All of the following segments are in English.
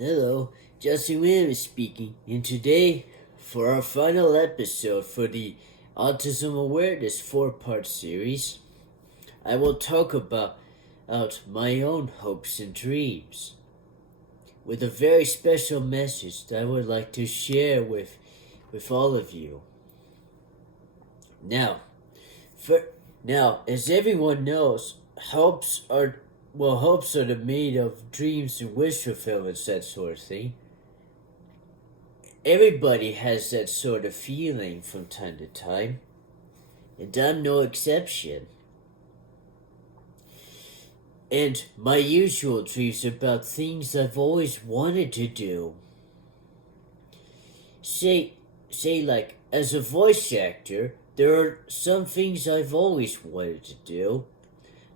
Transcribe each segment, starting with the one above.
Hello, Justin Williams speaking, and today, for our final episode for the Autism Awareness 4-part series, I will talk about my own hopes and dreams, with a very special message that I would like to share with all of you. Now, for, now, as everyone knows, hopes are made of dreams and wish fulfillments, that sort of thing. Everybody has that sort of feeling from time to time, and I'm no exception. And my usual dreams about things I've always wanted to do. Say, like, as a voice actor, there are some things I've always wanted to do.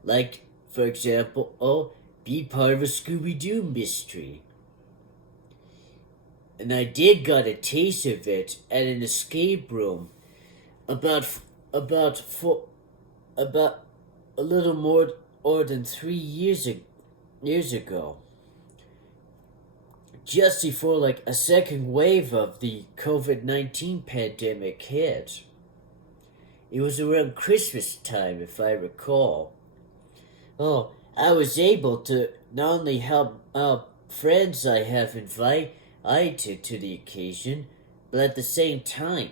Like, for example, be part of a Scooby-Doo mystery. And I did got a taste of it at an escape room about about about a little more than 3 years ago, just before like a second wave of the COVID-19 pandemic hit. It was around Christmas time, if I recall. Oh, I was able to not only help out friends I have invited to the occasion, but at the same time,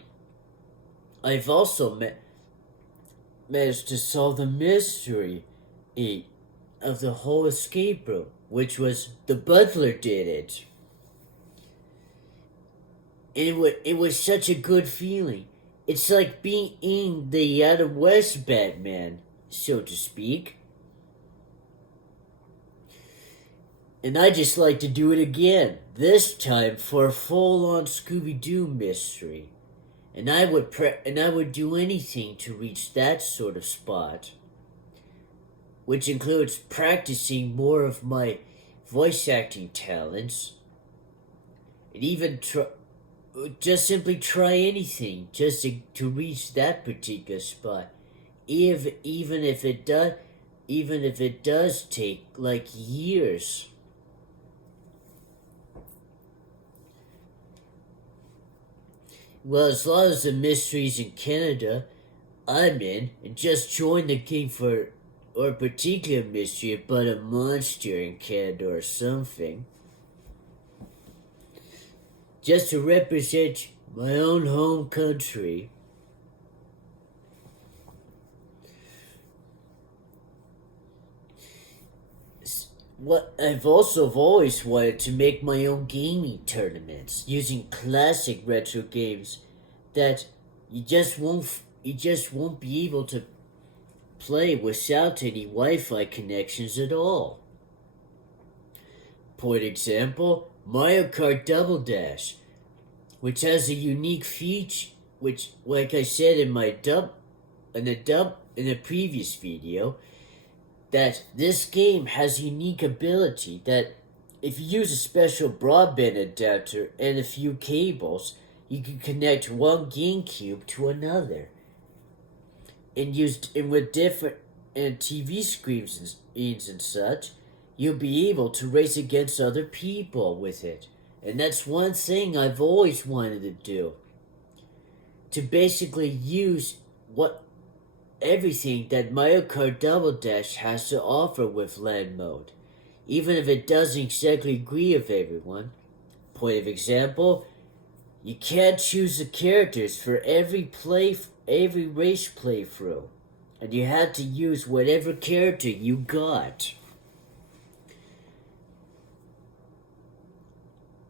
I've also managed to solve the mystery of the whole escape room, which was the butler did it. It was such a good feeling. It's like being in the Adam West Batman, so to speak. And I just like to do it again, this time for a full-on Scooby-Doo mystery. And I would do anything to reach that sort of spot, which includes practicing more of my voice acting talents, and even just simply try anything just to reach that particular spot, even if it does take like years. Well, as long as the mysteries in Canada I'm in, and just joined the game for a particular mystery about a monster in Canada or something, just to represent my own home country. What I've also always wanted to make my own gaming tournaments using classic retro games that you just won't be able to play without any Wi-Fi connections at all. For example, Mario Kart Double Dash, which has a unique feature, which, like I said in a previous video, that this game has a unique ability that if you use a special broadband adapter and a few cables, you can connect one GameCube to another. And with different TV screens and such, you'll be able to race against other people with it. And that's one thing I've always wanted to do. To basically use everything that Mario Kart Double Dash has to offer with land mode, even if it doesn't exactly agree with everyone. Point of example, you can't choose the characters for every race playthrough, and you had to use whatever character you got.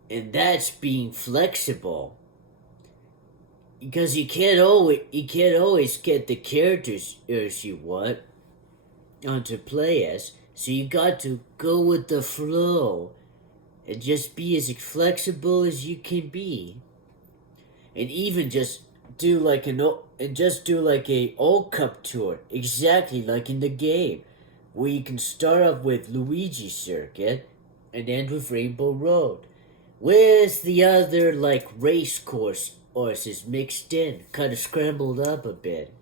And that's being flexible, because you can't always get the characters as you want to play as, so you got to go with the flow and just be as flexible as you can be. And even just do like a old cup tour, exactly like in the game, where you can start off with Luigi Circuit and end with Rainbow Road, with the other like race courses mixed in, kind of scrambled up a bit.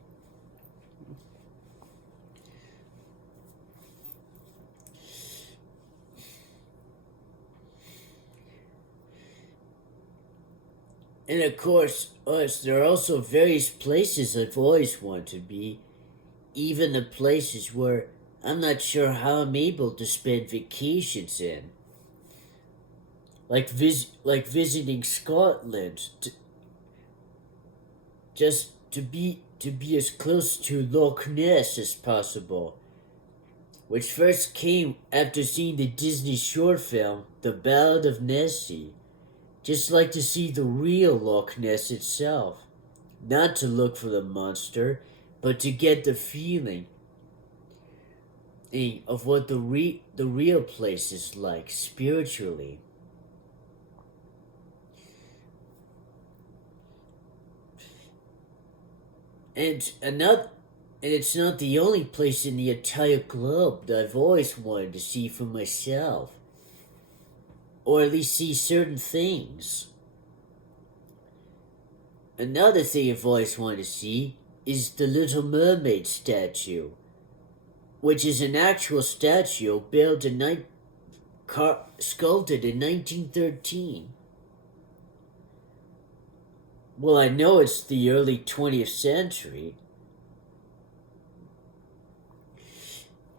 And of course, there are also various places I've always wanted to be, even the places where I'm not sure how I'm able to spend vacations in, like visiting Scotland, just to be as close to Loch Ness as possible, which first came after seeing the Disney short film The Ballad of Nessie. Just like to see the real Loch Ness itself, not to look for the monster, but to get the feeling of what the real place is like spiritually. And another and it's not the only place in the entire globe that I've always wanted to see for myself, or at least see certain things. Another thing I've always wanted to see is the Little Mermaid statue, which is an actual statue built in sculpted in 1913. Well, I know it's the early 20th century.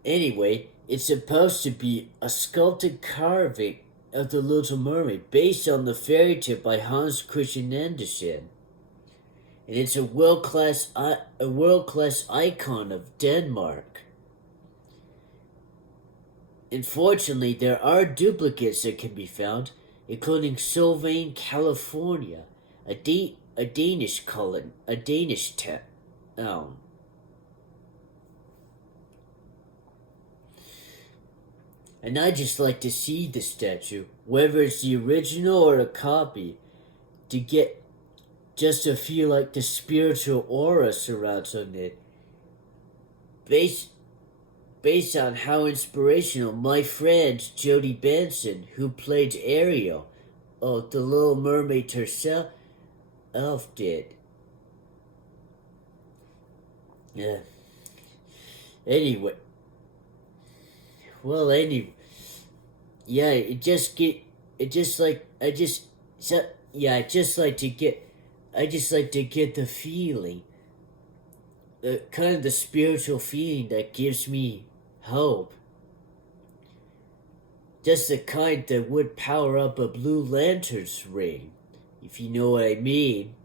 Anyway, it's supposed to be a sculpted carving of the Little Mermaid based on the fairy tale by Hans Christian Andersen. And it's a world-class icon of Denmark. Unfortunately, there are duplicates that can be found, including Sylvain, California, a Danish town. And I just like to see the statue, whether it's the original or a copy, to get just to feel like the spiritual aura surrounds on it. Based on how inspirational my friend Jodie Benson, who played Ariel, the Little Mermaid herself, did. Yeah. Anyway, yeah, it just like I just so yeah, I just like to get the feeling, the kind of the spiritual feeling that gives me hope. Just the kind that would power up a Blue Lantern's ring, if you know what I mean.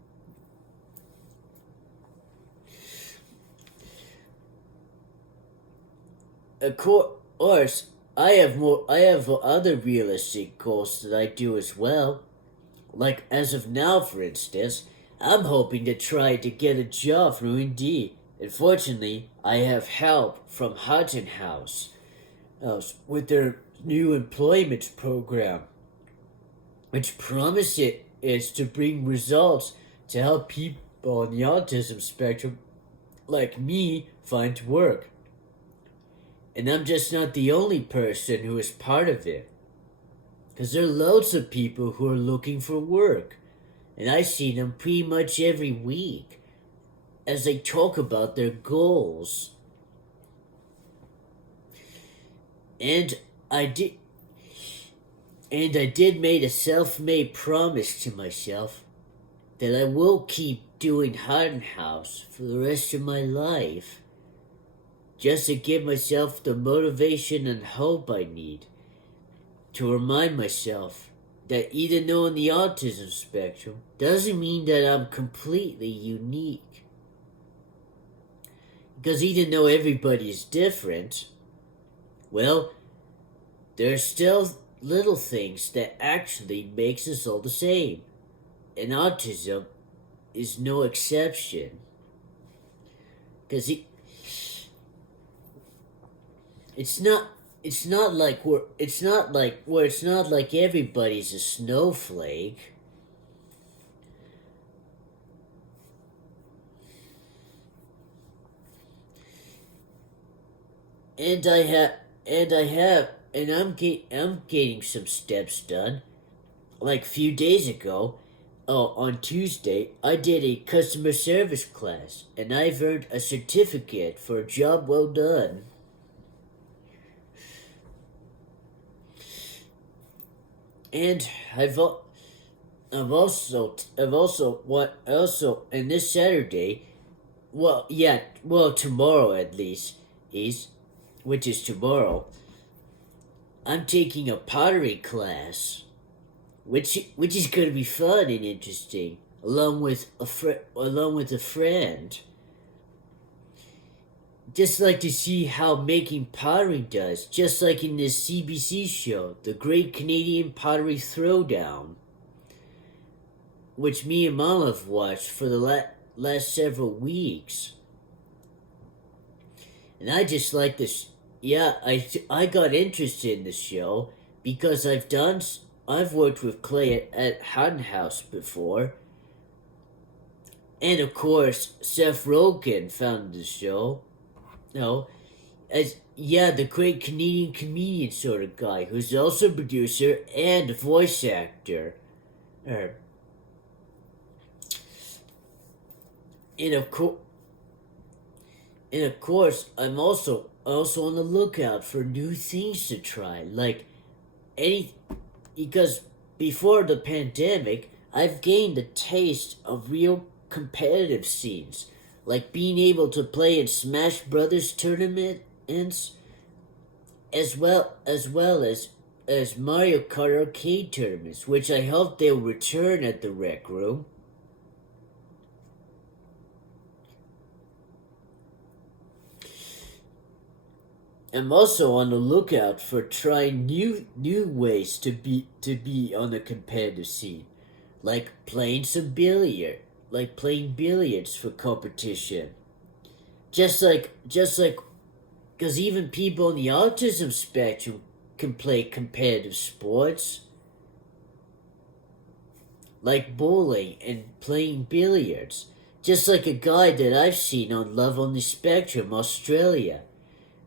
Of course, I have other realistic goals that I do as well. Like as of now, for instance, I'm hoping to try to get a job through Indeed. Unfortunately, I have help from Hutton House with their new employment program, which promises is to bring results to help people on the autism spectrum like me find work. And I'm just not the only person who is part of it. Because there are loads of people who are looking for work. And I see them pretty much every week as they talk about their goals. And I did make a self-made promise to myself that I will keep doing Hutton House for the rest of my life, just to give myself the motivation and hope I need to remind myself that even though on the autism spectrum doesn't mean that I'm completely unique. Because even though everybody is different, well, there are still little things that actually makes us all the same. And autism is no exception. Because it's not like everybody's a snowflake. I'm getting some steps done. Like a few days ago, on Tuesday, I did a customer service class, and I've earned a certificate for a job well done. And and this Saturday, well, yeah, well, tomorrow at least, is, which is tomorrow, I'm taking a pottery class, which is going to be fun and interesting, along with a friend. Just like to see how making pottery does, just like in this CBC show, The Great Canadian Pottery Throwdown, which me and Mom have watched for the last several weeks. And I just like this. Yeah, I got interested in the show because I've worked with clay at Hutton House before, and of course Seth Rogen founded the show. No, as yeah, the great Canadian comedian sort of guy who's also a producer and a voice actor. Er, and of course, I'm also on the lookout for new things to try, like any because before the pandemic, I've gained a taste of real competitive scenes, like being able to play in Smash Brothers tournaments, as Mario Kart arcade tournaments, which I hope they'll return at the Rec Room. I'm also on the lookout for trying new ways to be on the competitive scene, like playing billiards for competition. Just like because even people on the autism spectrum can play competitive sports like bowling and playing billiards. Just like a guy that I've seen on Love on the Spectrum, Australia,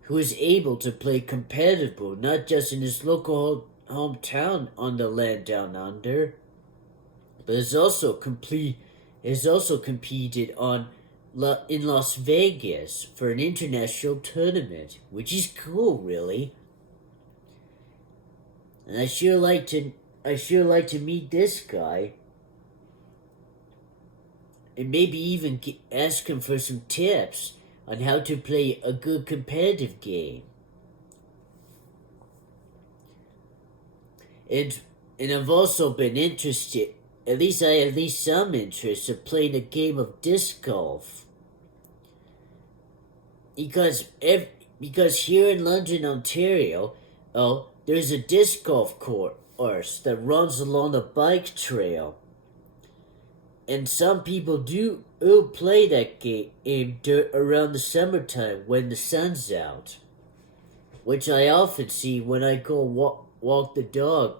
who is able to play competitive ball not just in his local hometown on the land down under, but has also competed in Las Vegas for an international tournament, which is cool, really. And I sure like to meet this guy, and maybe even ask him for some tips on how to play a good competitive game. And and I've also been interested. At least I have at least some interest in playing a game of disc golf because because here in London, Ontario, there's a disc golf course that runs along a bike trail, and some people do play that game around the summertime when the sun's out, which I often see when I go walk the dog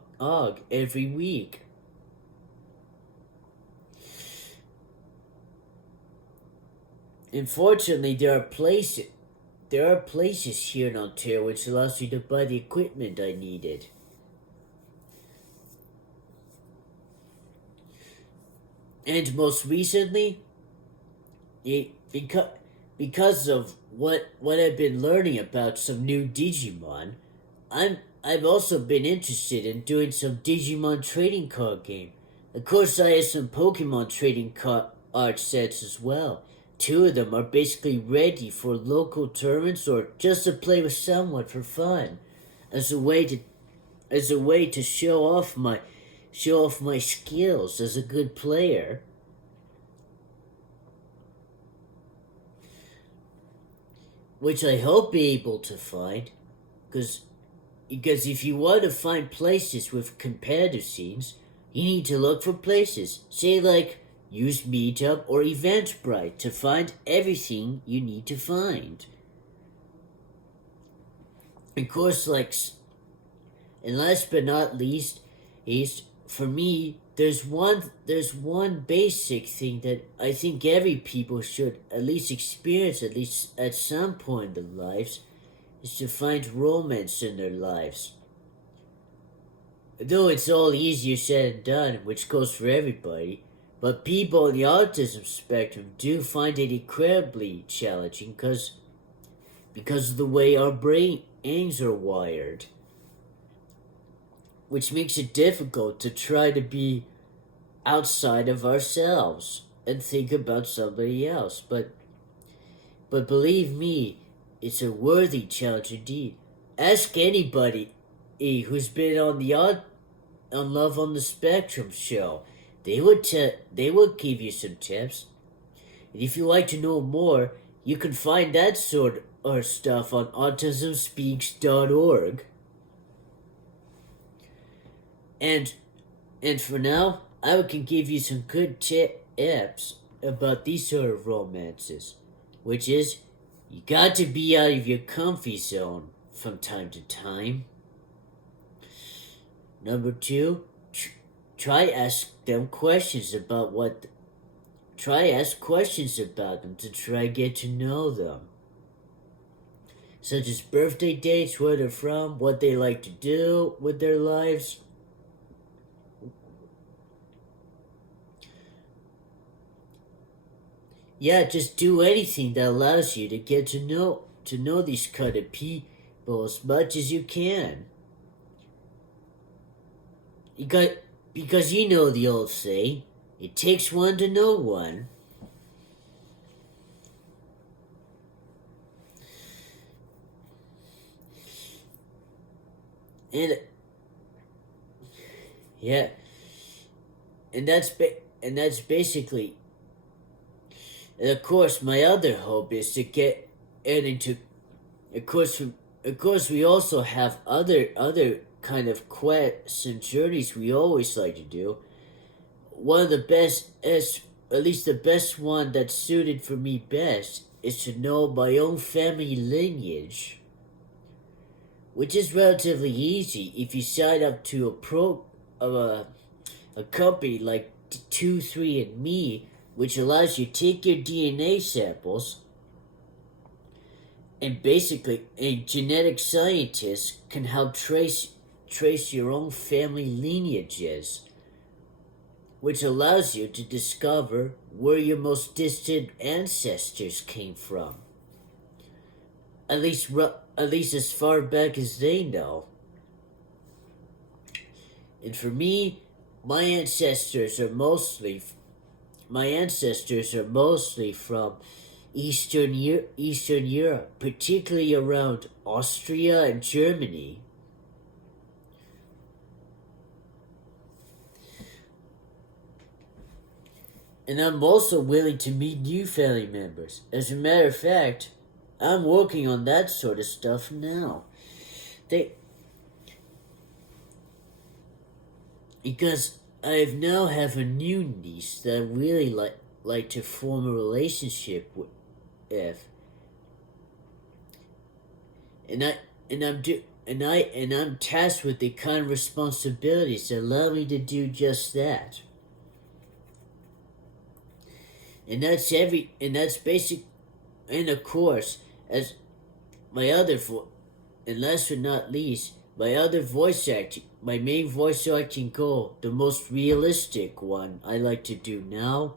every week. Unfortunately, there are places here in Ontario which allows me to buy the equipment I needed. And most recently, because of what I've been learning about some new Digimon, I've also been interested in doing some Digimon trading card game. Of course, I have some Pokemon trading card art sets as well. Two of them are basically ready for local tournaments or just to play with someone for fun, as a way to show off my skills as a good player. Which I hope be able to find, because if you want to find places with competitive scenes, you need to look for places, say like use Meetup or Eventbrite to find everything you need to find. Of course, and last but not least, is for me, there's one basic thing that I think every people should at least experience at least at some point in their lives, is to find romance in their lives. Though it's all easier said than done, which goes for everybody, but people on the autism spectrum do find it incredibly challenging because of the way our brains are wired, which makes it difficult to try to be outside of ourselves and think about somebody else. But believe me, it's a worthy challenge indeed. Ask anybody who's been on the on Love on the Spectrum show. They would give you some tips. And if you like to know more, you can find that sort of stuff on autismspeaks.org. And for now, I can give you some good tips about these sort of romances, which is you got to be out of your comfy zone from time to time. Number two, try ask them questions about what. Try ask questions about them to try get to know them, such as birthday dates, where they're from, what they like to do with their lives. Yeah, just do anything that allows you to get to know these kind of people as much as you can. Because you know the old saying, it takes one to know one. And yeah, and that's basically. And of course, my other hope is to get into. Of course, we also have other kind of quests and journeys we always like to do. One of the best, at least the best one that's suited for me best, is to know my own family lineage, which is relatively easy if you sign up to a company like 23andMe, which allows you to take your DNA samples, and basically a genetic scientist can help trace your own family lineages, which allows you to discover where your most distant ancestors came from. At least as far back as they know. And for me, my ancestors are mostly from Eastern Europe, particularly around Austria and Germany. And I'm also willing to meet new family members. As a matter of fact, I'm working on that sort of stuff now. Because I now have a new niece that I really like to form a relationship with. And I'm tasked with the kind of responsibilities that allow me to do just that. And that's basic. And of course, as my other and last but not least, my main voice acting goal, the most realistic one I like to do now,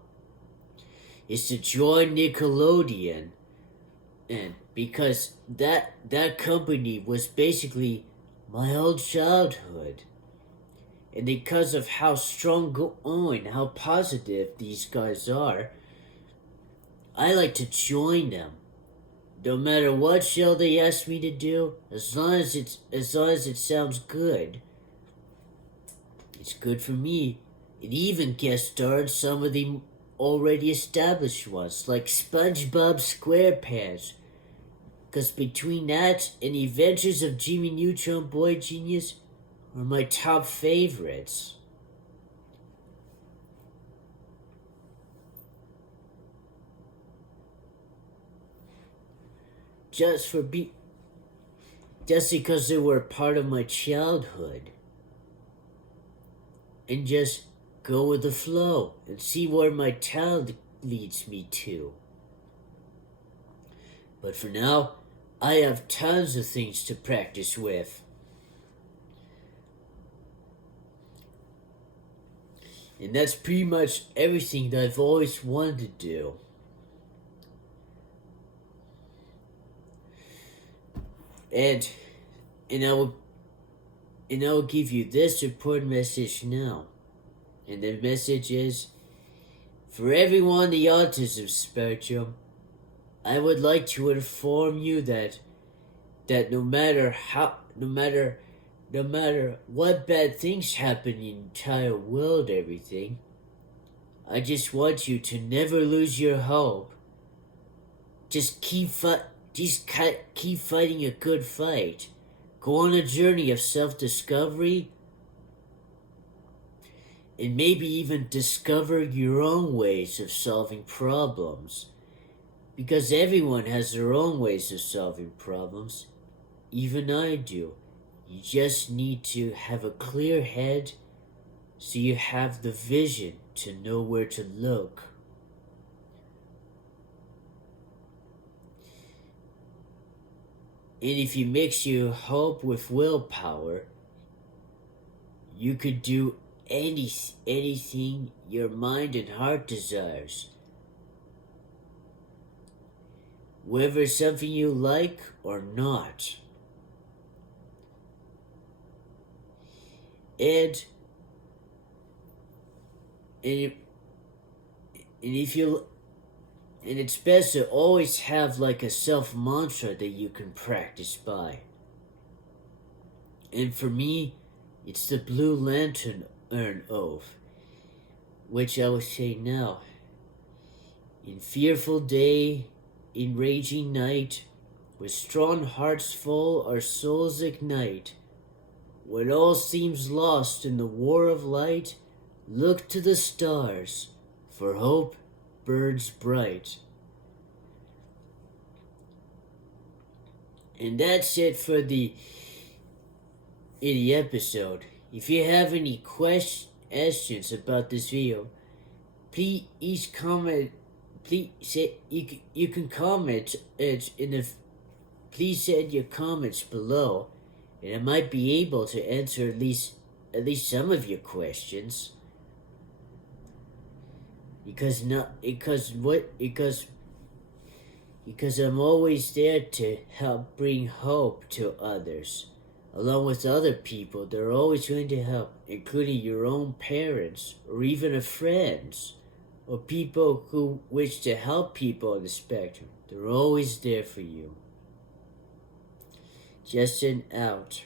is to join Nickelodeon. And because that company was basically my old childhood. And because of how strong and how positive these guys are, I like to join them. No matter what show they ask me to do, as long as it sounds good, it's good for me. It even guest starred some of the already established ones, like SpongeBob SquarePants. Because between that and The Adventures of Jimmy Neutron Boy Genius are my top favorites. Just because they were part of my childhood. And just go with the flow and see where my talent leads me to. But for now, I have tons of things to practice with. And that's pretty much everything that I've always wanted to do. And I will give you this important message now. And the message is, for everyone on the autism spectrum, I would like to inform you that no matter what bad things happen in the entire world, everything, I just want you to never lose your hope. Just keep fighting a good fight. Go on a journey of self-discovery and maybe even discover your own ways of solving problems. Because everyone has their own ways of solving problems. Even I do. You just need to have a clear head so you have the vision to know where to look. And if you mix your hope with willpower, you could do anything your mind and heart desires. Whether it's something you like or not. And and if you and it's best to always have like a self mantra that you can practice by. And for me, it's the Blue Lantern oath, which I will say now. In fearful day, in raging night, with strong hearts full, our souls ignite. When all seems lost in the war of light, look to the stars, for hope burns bright. And that's it for the episode. If you have any questions about this video, please comment. Please say you can comment it in the. Please send your comments below, and I might be able to answer at least some of your questions. Because I'm always there to help bring hope to others. Along with other people, they're always going to help, including your own parents or even friends or people who wish to help people on the spectrum. They're always there for you. Justin out.